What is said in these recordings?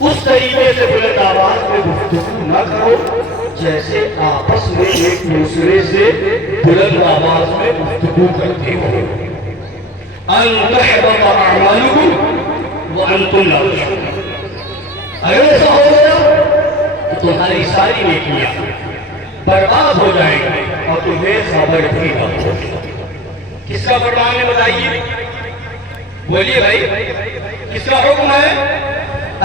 اس طریقے سے بلند آواز میں گفتگو نہ کرو جیسے آپس میں ایک دوسرے سے بلند آواز میں گفتگو کرتے ہو. ان تحبط اعمالکم وانتم لا تشعرون. اگر ایسا ہو گیا تو تمہاری ساری نیکیاں برباد ہو جائیں گے اور تمہیں خبر بھی نہ ہوگی. کس کا فرمان ہے بتائیے؟ بولیے بھائی، کس کا حکم ہے؟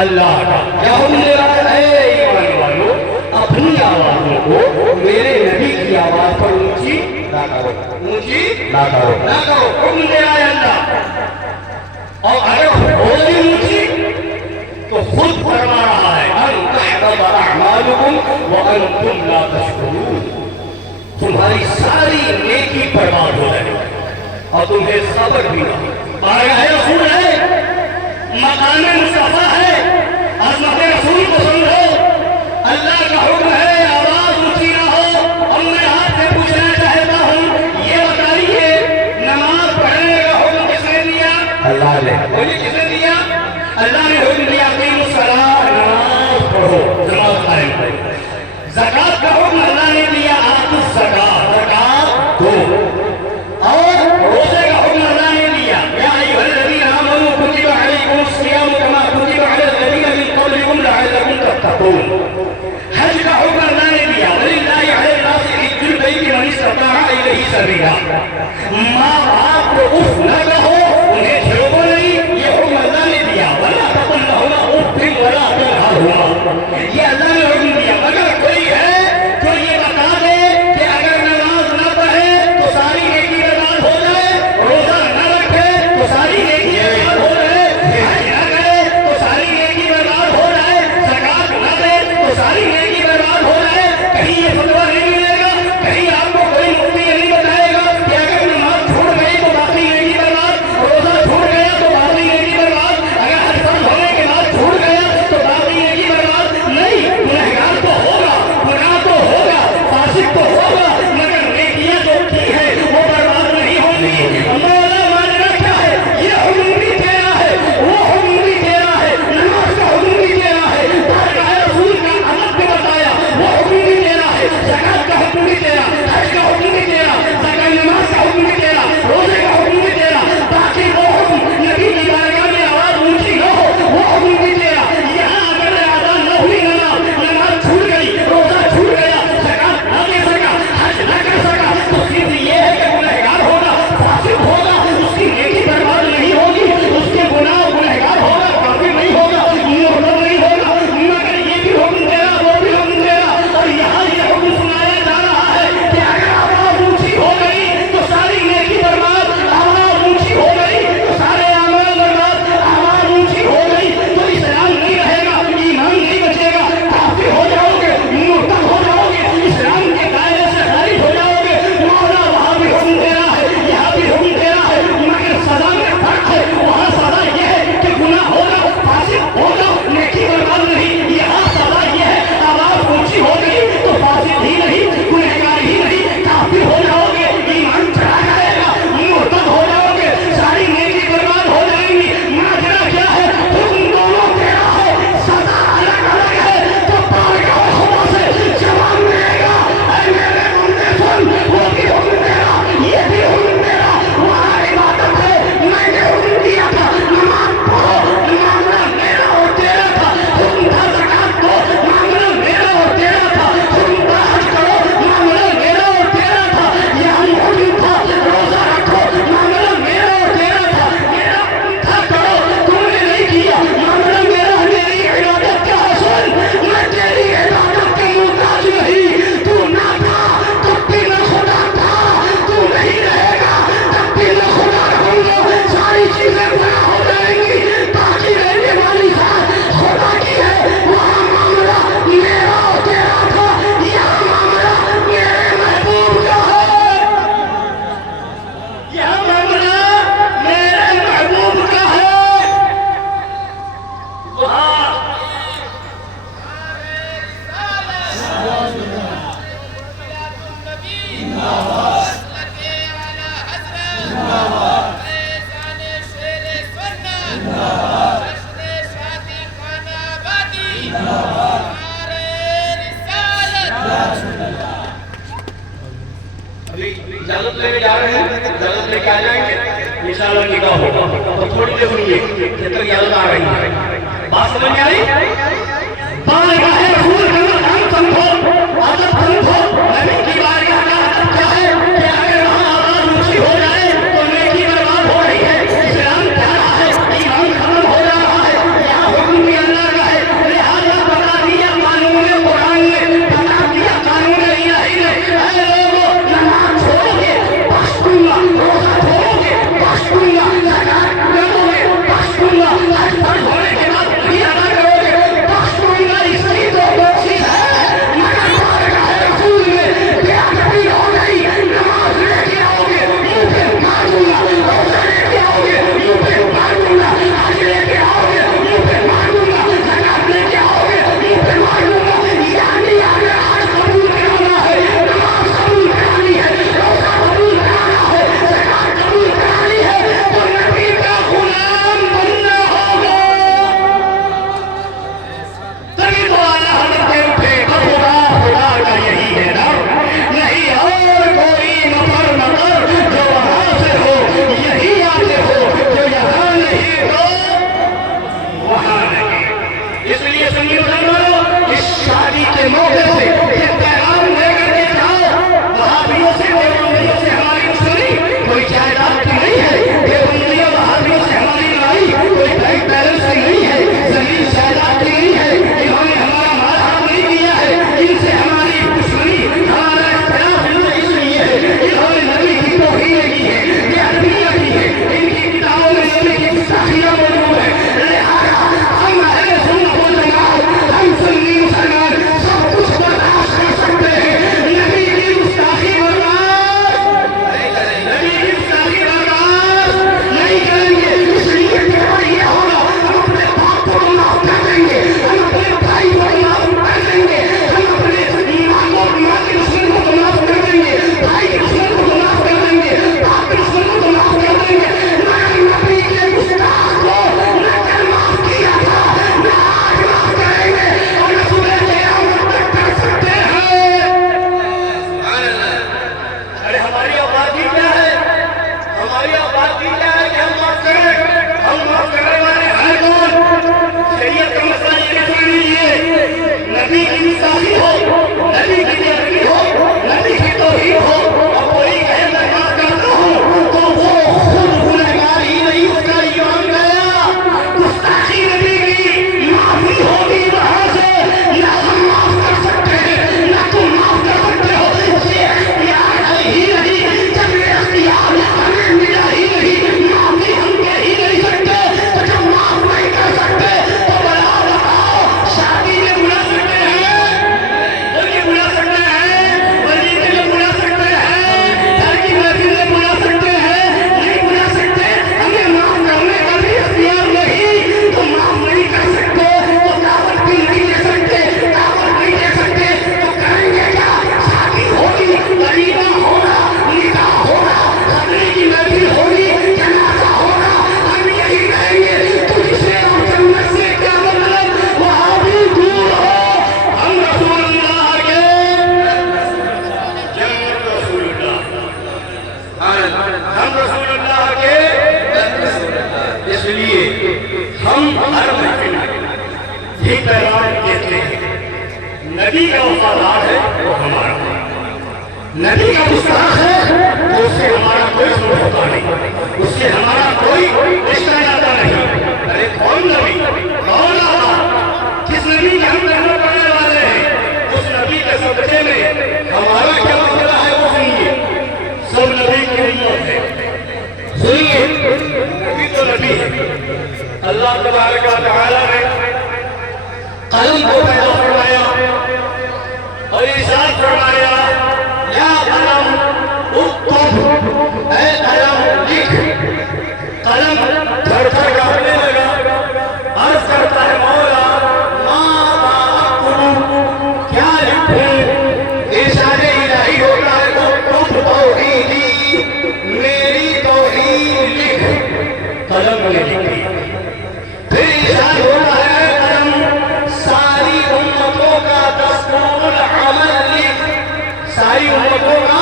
اللہ کا. کیا حکم دے رہا ہے؟ اے ایمان والو، اپنی آوازوں کو میرے نبی کی آواز پر اونچی نہ کرو، اونچی نہ کرو، نہ کرو. حکم دے رہا ہے اللہ. اور اگر ہو گئی اونچی تو خود فرما رہا ہے ان تحبط اعمالکم وانتم لا تشعرون. تمہاری ساری نیکی برباد ہو جائے اور تمہیں خبر بھی نہ ہو. بارگاہ رسول ہے، مقام مصطفیٰ ہے، عظمت رسول کو سمجھو. اللہ کا حکم ہے آواز اونچی نہ ہو. اور میں آپ سے پوچھنا چاہتا ہوں، یہ بتائیے نماز پڑھنے کا حکم کس نے دیا؟ اللہ نے. بولیے کس نے دیا؟ اللہ نے حکم دیا اقیموا الصلاۃ، نماز پڑھو، نماز قائم کرو. زکات کا حکم اللہ نے دیا، آتوا الزکاۃ، زکات دو. اور روزے کا حکم اللہ نے دیا، یا ایھا الذین آمنوا کتب علیکم الصیام کما کتب علی الذین من قبلکم لعلکم تتقون. حج کا حکم اللہ نے دیا، وللہ علی الناس حج البیت من استطاع الیہ سبیلا. ماں باپ کو اف نہ کہو، انہیں چھیڑو نہیں، یہ حکم اللہ نے دیا. ولا تقل لہما اف ولا تنہرہما، یہ اللہ نے حکم دیا. مگر کوئی ہے جو یہ بتا دے کہ اگر ہوگا تو تھوڑی دیر سنیے جب تک یاد آ رہی ہے بات سمجھ میں آئی بارگاہ رسول کا مقام سمجھو ادب سمجھو نبی کی بارگاہ کا ادب کیا ہے کہ اگر وہاں آواز اونچی ہو جائے تو نیکی برباد ہو رہی ہے اسلام کیا رہا ہے ایمان ختم ہو جا رہا ہے یہاں حکم بھی اللہ کا ہے لہٰذا بتا دیا قانون قرآن نے بتا دیا قانون الہی نے اے لوگوں نماز چھوڑو گے بخش دوں گا روزہ چھوڑو گے بخش دوں گا زکات کرو گے بخش دوں گا حج فرض ہونے کے بعد بھی ادا کرو گے بخش دوں گا اس کی تو کوشش ہے مگر بارگاہ رسول میں بےادبی ہو گئی نماز لے کے آؤ گے منہ پہ مار دوں گا روزہ لے کے آؤ گے منہ پہ مار دوں گا حج لے کے آؤ گے منہ پہ مار دوں گا زکات لے کے آؤ گے منہ پہ مار دوں گا یعنی اگر حج قبول کرانا ہے نماز قبول کرانی ہے روزہ قبول کرانا ہے زکات قبول کرانی ہے تو نبی کا غلام بننا ہوگا تبھی تو اعلیٰ حضرت اٹھے خدا خدا کا یہی ہے نا نہیں اور کوئی مفر مگر جو وہاں سے ہو یہی آتے ہو جو یہاں نہیں تو وہاں نہیں اس لیے سنی مسلمانوں اس شادی کے موقع سے یہ پیغام لے کر کے جاؤ وہابیوں سے دیوبندیوں سے ہماری دشمنی کوئی جائیداد کی نہیں ہے دیوبندیوں وہابیوں سے ہماری لڑائی کوئی بینک بیلنس کی نہیں ہے زمین جائیداد کی نہیں ہے انہوں نے ہمارا مال حرام نہیں کیا ہے ان سے ہماری دشمنی ہمارا اختلاف اس لیے ہے انہوں نے نبی کی توہین کی ہے یہ ادبیہ کی ہے ان کی کتابوں میں نبی کی گستاخیاں موجود ہے لہٰذا ہم اہل سنت و جماعت ہم سنی مسلمان سب کچھ برداشت کر سکتے ہیں نبی کی گستاخی برداشت نبی کی گستاخی برداشت نہیں کریں گے اس لیے تیرا یہ ہوگا ہم اپنے باپ کو معاف کر دیں گے ہم اپنے بھائی کو معاف کر دیں گے ہم اپنے ماں کے دشمن کو معاف کر دیں گے بھائی کے دشمن کو معاف کر دیں گے باپ کے دشمن کو معاف کر دیں گے مگر نبی کے گستاخ کو نہ کل معاف کیا تھا نہ آج معاف کریں گے اور نہ صبح قیامت تک کر سکتے ہیں ارے ہماری اوقات ہی کیا ہے ہماری اوقات ہی کیا ہے کہ ہم معاف کریں ہم معاف کرنے والے ہیں کون شریعت کا مسئلہ یہ نہیں سمجھ لیجیے نبی کی گستاخی ہو نبی کی بےادبی ہو نبی کی توہین ہو اور کوئی کہے میں معاف کرتا ہوں تو وہ خود گنہگار ہی نہیں اس کا ایمان گیا گستاخی نبی کی معافی ہوگی وہاں سے نہ ہم معاف کر سکتے ہیں نہ تم معاف کر سکتے ہو یہ اختیار ہے ہی نہیں جب یہ اختیار ہمیں ملا ہی نہیں معافی ہم کہہ ہی نہیں سکتے تو جب معاف نہیں کر سکتے تو بڑا بتاؤ شادی میں بلا سکتے ہیں بولیے بلا سکتے ہیں ولیمے میں بلا سکتے ہیں گھر کی محفل میں بلا سکتے ہیں نہیں بلا سکتے ہمیں معاف کرنے کا بھی اختیار نہیں تو معاف نہیں کر سکتے تو دعوت بھی نہیں دے سکتے دعوت نہیں دے سکتے تو کریں گے کیا شادی ہوگی ولیمہ ہوگا نکاح ہوگا خطرے کی محفل ہوگی جنازہ ہوگا ہم یہی کہیں گے تجھ سے اور جنت سے کیا مطلب وہاں بھی دور ہو ہم رسول اللہ کے جنت رسول اللہ ہم رسول اللہ کے اس لیے ہم ہر محفل یہ پیغام دیتے ہیں نبی کا وفادار ہے وہ ہمارا نبی کا گستاخ ہے تو اس سے ہمارا کوئی سمجھوتا نہیں اس سے ہمارا کوئی رشتہ ناتا نہیں ارے کون نبی کون آقا کس نبی کے ہم رہنا پڑنے والے ہیں اس نبی کے صدقے میں ہمارا کیا مسئلہ ہے وہ سنیے سب نبی کی امت ہے سنیے نبی تو نبی ہے اللہ تبارک و تعالی نے قلم کو پیدا فرمایا اور ارشاد فرمایا یا قلم اکتب اے قلم لکھ قلم تھر تھر کانپنے لگا عرض کرتا ہے مولا ماذا اکتب کیا لکھوں ارشاد الہی ہوتا ہے اکتب توحیدی میری توحید لکھ قلم نے لکھی پھر ارشاد ہوتا ہے قلم ساری امتوں کا دستور العمل لکھ ساری امتوں کا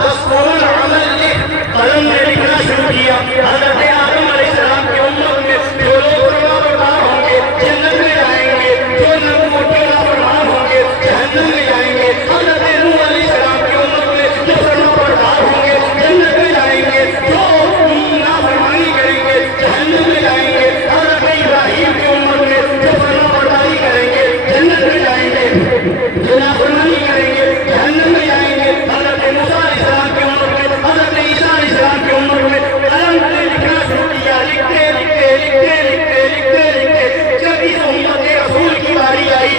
دستور العمل لکھ قلم نے لکھنا شروع کیا حضرت آدم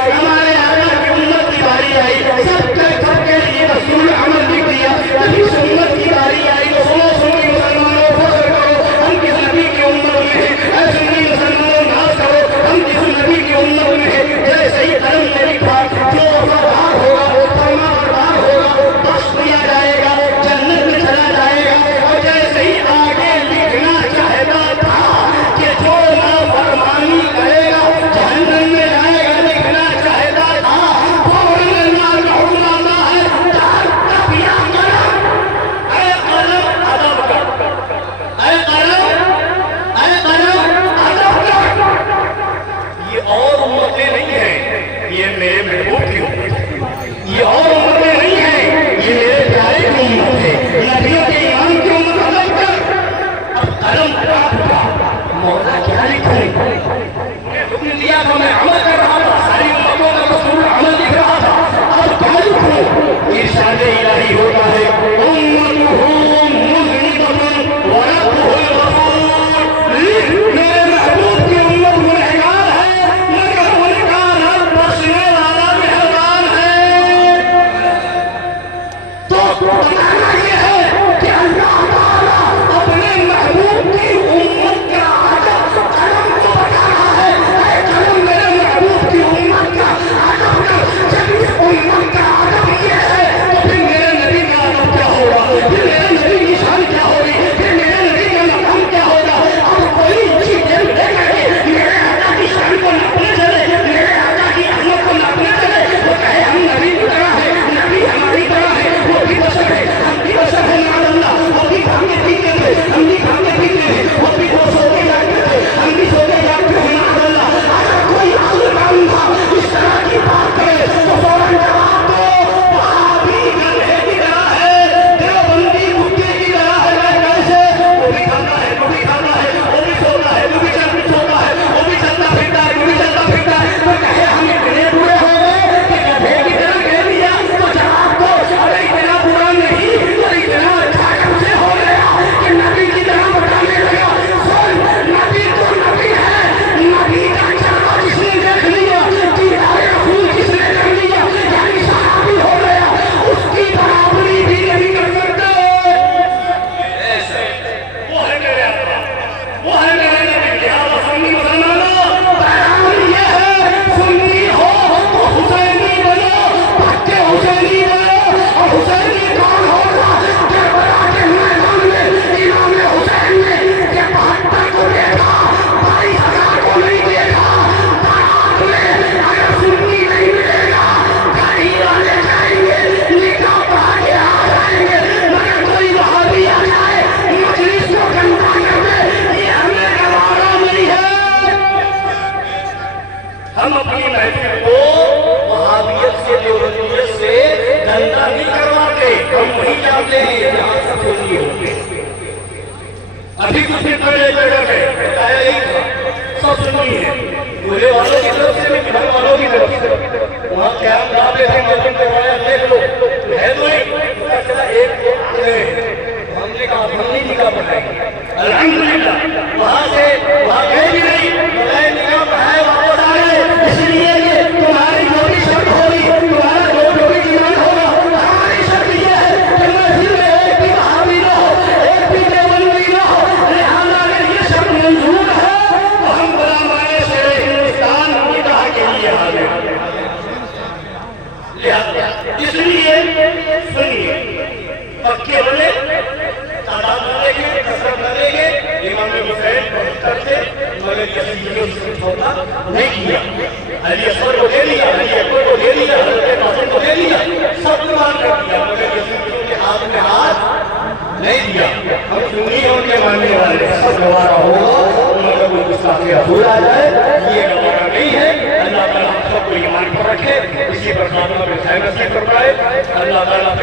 آئی، ہمارے آقا کی امت کی باری آئی، سب کے لیے رسول عمل لکھ دیا، کبھی سنت کی باری آئی تو سنو سنی مسلمانوں فخر کرو ہم کس نبی کی امت میں ہیں، اے سنی مسلمانوں ناز کرو ہم کس نبی کی امت میں ہیں، جیسے ہی قلم نے لکھا جو وفادار ہوگا فرما بردار ہوگا بخش دیا جائے گا، جنت میں چلا جائے گا، اور جیسے ہی آگے لکھنا چاہتا تھا کہ جو نافرمانی کرے گا جہنم میں جائے گا، لکھنا چاہتا تھا فوراً اللہ کا حکم آتا ہے تب یا قلم، اے قلم ادب کر، اے قلم ادب کر۔ یہ اور امتیں نہیں ہیں، یہ میرے محبوب کی امت ہے، یہ اور امتیں نہیں ہیں، یہ میرے پیارے کی امت ہے، نبیوں کے امام کی امت ادب کر۔ اب قلم اٹھا مولا کیا لکھوں، حکم دیا تھا میں عمل کر رہا تھا، ساری امتوں کا رسول عمل لکھ رہا تھا، اب کیا لکھوں، ارشاد الہی ہوتا ہے امتہ مذنبۃ وربہ الغفور، میرے محبوب کی امت گنہگار ہے مگر ان کا رب بخشنے والا مہربان ہے۔ تو بتانا یہ ہے کہ اللہ تعالیٰ اپنے محبوب کی امت کا ادب قلم کو بتا رہا ہے، اے قلم میرے محبوب کی امت کا ادب کر۔ جب اس امت کا ادب یہ ہے تو پھر میرے نبی کا ادب کیا ہوگا، پھر میرے نبی کی شان کیا ہوگی، پھر میرے نبی کا مقام کیا ہوگا۔ اب کوئی چیز دے کر کے میرے آقا کی شان کو ناپنے چلے، میرے آقا کی عظمت کو ناپنے چلے، وہ کہے ہم نبی کی طرح ہے، نبی ہماری طرح ہے، وہ بھی بشر ہے ہم بھی بشر ہیں، معاذ اللہ، وہ بھی کھاتے پیتے تھے ہم بھی کھاتے پیتے ہیں، وہ بھی سوتے جاگتے تھے ہم بھی سوتے جاگتے ہیں، معاذ اللہ۔ اگر کوئی عقل مند تھا اس طرح کی بات کرے تو فوراً جواب دو وہابی گدھے کی طرح ہے، دیوبندی کتے کی طرح ہے، میں کیسے، وہ بھی کھاتا ہے وہ بھی کھاتا ہے وہ بھی سوتا ہے وہ بھی سوتا ہے وہ بھی چلتا پھرتا ہے وہ بھی چلتا پھرتا ہے، تو کہے ہم اتنے برے ہو گئے کہ گدھے کی طرح کہہ دیا، تو جواب دو ارے اتنا برا نہیں تو اتنا اچھا کب سے ہو گیا کہ نبی کی طرح بتانے لگا۔ سن، نبی تو نبی ہے، نبی کا چہرہ جس نے دیکھ لیا، دیدار رسول جس نے کر لیا، یعنی صحابی ہو گیا، اس کی برابری بھی نہیں کر سکتے۔ وہ ہے میرے آقا، وہ ہے میرے نبی، لہٰذا سنی مسلمانوں پیغام یہ ہے سنی ہو تو حسینی بنو، پکے حسینی بنو، اور حسینی کون ہوگا، کربلا کے میدان میں امام حسین نے کہ 72 کو دیکھا 22,000 کو نہیں دیکھا، بارات میں اگر سنی نہیں ملے گا گاڑی والے جائیں گے نکاح پڑھا کے آ جائیں گے، مگر کوئی وہابی آ جائے مجلس کو گندا کر دے یہ ہمیں گوارا نہیں ہے۔ ہم اپنی محفل کو وہابیت سے دیوبندیت سے گندا نہیں کرواتے، ہم وہی جاتے ہیں یہاں سب سنی ہوگے۔ ابھی کچھ دن پہلے جگہ گئے بتایا یہی تھا سب سنی ہے، دولے والوں کی طرف سے بھی گھر والوں کی طرف سے، وہاں قیام ڈالے تھے مسجد کے بارے دیکھ لو ہے تو ایک پتہ چلا ایک ہم نے کہا ہم نہیں نکاح پڑھائیں گے، الحمدللہ وہاں سے وہاں گئے بھی نہیں، بغیر نکاح پڑھائے واپس آ گئے، اس لیے کہ تمہاری جو بھی شرط ہوگی تمہارا جو بھی ایمان ہوگا، ہماری شرط یہ ہے کہ مسجد میں ایک بھی وہابی نہ ہو، ایک بھی دیوبندی نہ ہو، لہٰذا اگر یہ شرط منظور ہے تو ہم علماء شیخ ہندوستان نکاح کے لیے حاضر ہیں۔ لہٰذا اس لیے سنیے پکے بنے، تعداد نہ لے گے، کثرت نہ لے گے، امام حسین بہت کرتے مگر یزیدیوں سے چھوٹا نہیں کیا، علی اصغر کو دے دیا، علی اکبر کو دے دیا، حضرت قاسم کو دے دیا، سب قربان کر دیا مگر یزیدیوں کے ہاتھ میں ہاتھ نہیں دیا۔ ہم سنی ہیں ان کے ماننے والے سب گوارا ہو مگر وہ گستاخی رسول آ جائے یہ گوارا نہیں ہے۔ اللہ تعالیٰ ہم سب کو ایمان پر رکھے، اسی پر خاتمہ بالخیر نصیب فرمائے۔ اللہ تعالیٰ